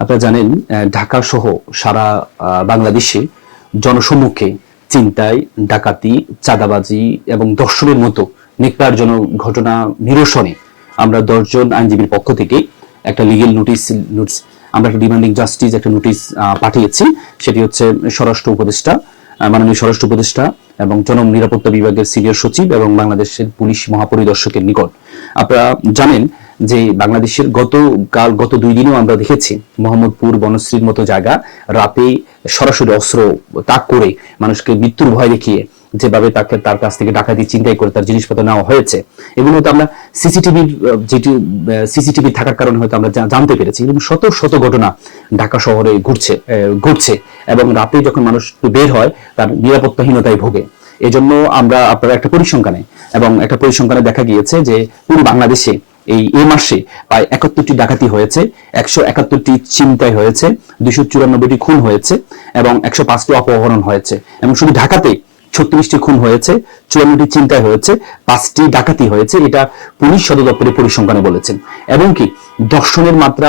আপনারা জানেন ঢাকা সহ সারা বাংলাদেশে জনসম্মুখে চিন্তায় ডাকাতি, চাঁদাবাজি এবং দর্শনের মতো নিকারজনক ঘটনা নিরসনে আমরা দশজন আইনজীবীর পক্ষ থেকে একটা লিগেল নোটিশ নোটিশ আমরা একটা ডিমান্ডিং জাস্টিস একটা নোটিশ পাঠিয়েছি। সেটি হচ্ছে স্বরাষ্ট্র উপদেষ্টা মাননীয় স্বরাষ্ট্র উপদেষ্টা এবং জনম নিরাপত্তা বিভাগের সিনিয়র সচিব এবং বাংলাদেশের পুলিশ মহাপরিদর্শকের নিকট। আপনারা জানেন যে বাংলাদেশের গত কাল, গত দুই দিনেও আমরা দেখেছি মোহাম্মদপুর বনশ্রীর মতো জায়গা রাতে সরাসরি অস্ত্র তাক করে মানুষকে মৃত্যুর ভয় দেখিয়ে যেভাবে তাকে, তার কাছ থেকে ডাকাতি চিন্তাই করে তার জিনিসপত্র নেওয়া হয়েছে। এগুলো হয়তো আমরা সিসিটিভির যেটি সিসিটিভি থাকার কারণে হয়তো আমরা জানতে পেরেছি। এবং শত শত ঘটনা ঢাকা শহরে ঘুরছে ঘটছে এবং রাতে যখন মানুষ বের হয়, তার নিরাপত্তাহীনতায় ভোগে। এজন্য আমরা আপনারা একটা পরিসংখ্যানে এবং একটা পরিসংখ্যানে দেখা গিয়েছে যে পুরো বাংলাদেশে এই এ মাসে প্রায় একাত্তরটি ডাকাতি হয়েছে, একশো একাত্তরটি চিন্তায় হয়েছে, দুইশো চুরানব্বইটি খুন হয়েছে এবং একশো পাঁচটি অপহরণ হয়েছে। এবং শুধু ঢাকাতে ছত্রিশটি খুন হয়েছে, চুয়ান্নটি চিন্তায় হয়েছে, পাঁচটি ডাকাতি হয়েছে, এটা পুলিশ সদর দপ্তরের পরিসংখ্যানে বলেছেন। এবং কি, দর্শনের মাত্রা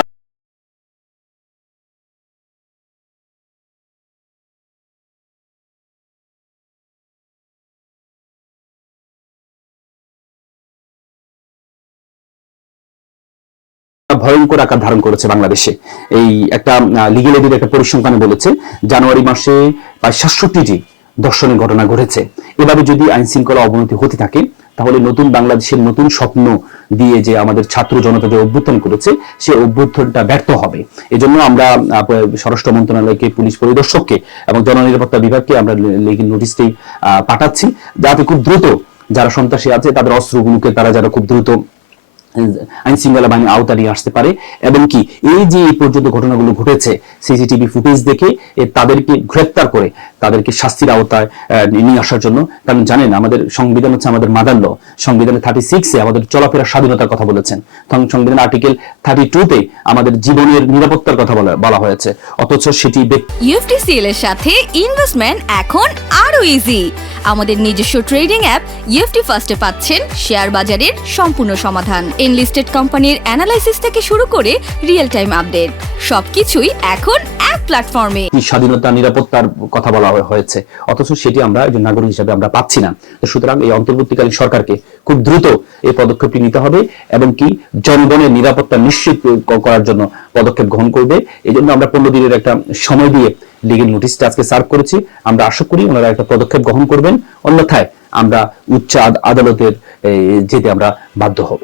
ভয়ঙ্কর আকার ধারণ করেছে বাংলাদেশে। এই একটা লিগেল একটা পরিসংখ্যানে বলেছে জানুয়ারি মাসে প্রায় সাতষট্টিটি দর্শনের ঘটনা ঘটেছে। এভাবে যদি আইন শৃঙ্খলা অবনতি হতে থাকে, তাহলে নতুন বাংলাদেশের নতুন স্বপ্ন দিয়ে যে আমাদের ছাত্র জনতা যে অভ্যুত্থান করেছে, সে অভ্যুত্থানটা ব্যর্থ হবে। এজন্য আমরা স্বরাষ্ট্র মন্ত্রণালয়কে, পুলিশ পরিদর্শককে এবং জননিরাপত্তা বিভাগকে আমরা নোটিশটি পাঠাচ্ছি। যাতে খুব দ্রুত যারা সন্ত্রাসী আছে, তাদের অস্ত্রগুলোকে তারা যারা খুব দ্রুত আইন শৃঙ্খলা বাহিনী আওতা নিয়ে আসতে পারে। এবং কি, এই যে এই পর্যন্ত ঘটনাগুলো ঘটেছে, সিসিটিভি ফুটেজ দেখে তাদেরকে গ্রেপ্তার করে তাদেরকে শাস্তির আওতায় নিয়ে আসার জন্য। কারণ জানেন আমাদের সংবিধান হচ্ছে আমাদের মাদার ল সংবিধানের থার্টি সিক্সে আমাদের চলাফেরার স্বাধীনতার কথা বলেছেন। সংবিধান আর্টিকেল থার্টি টুতে আমাদের জীবনের নিরাপত্তার কথা বলা হয়েছে। অথচ সেটি ইউএফটিসিএল এর সাথে ইনভেস্টমেন্ট এখন আরও ইজি আমাদের নিজস্ব ট্রেডিং অ্যাপ ইউএফটি ফার্স্টে পাচ্ছেন শেয়ার বাজারের সম্পূর্ণ সমাধান। এনলিস্টেড কোম্পানির অ্যানালাইসিস থেকে শুরু করে রিয়েল টাইম আপডেট সবকিছুই এখন এক প্ল্যাটফর্মে স্বাধীনতা নিরাপত্তার কথা বলা হয়েছে। অথচ সেটি আমরা একজন নাগরিক হিসেবে আমরা পাচ্ছি না। তো সুতরাং এই অন্তর্বর্তীকালীন সরকারকে খুব দ্রুত এই পদক্ষেপটি নিতে হবে এবং কি জনগণের নিরাপত্তা নিশ্চিত করার জন্য পদক্ষেপ গ্রহণ করবে। এই জন্য আমরা পনেরো দিনের একটা সময় দিয়ে লিগেল নোটিশটা আজকে সার্ভ করেছি। আমরা আশা করি ওনারা একটা পদক্ষেপ গ্রহণ করবেন। অন্যথায় আমরা উচ্চ আদালতের যেতে আমরা বাধ্য হব।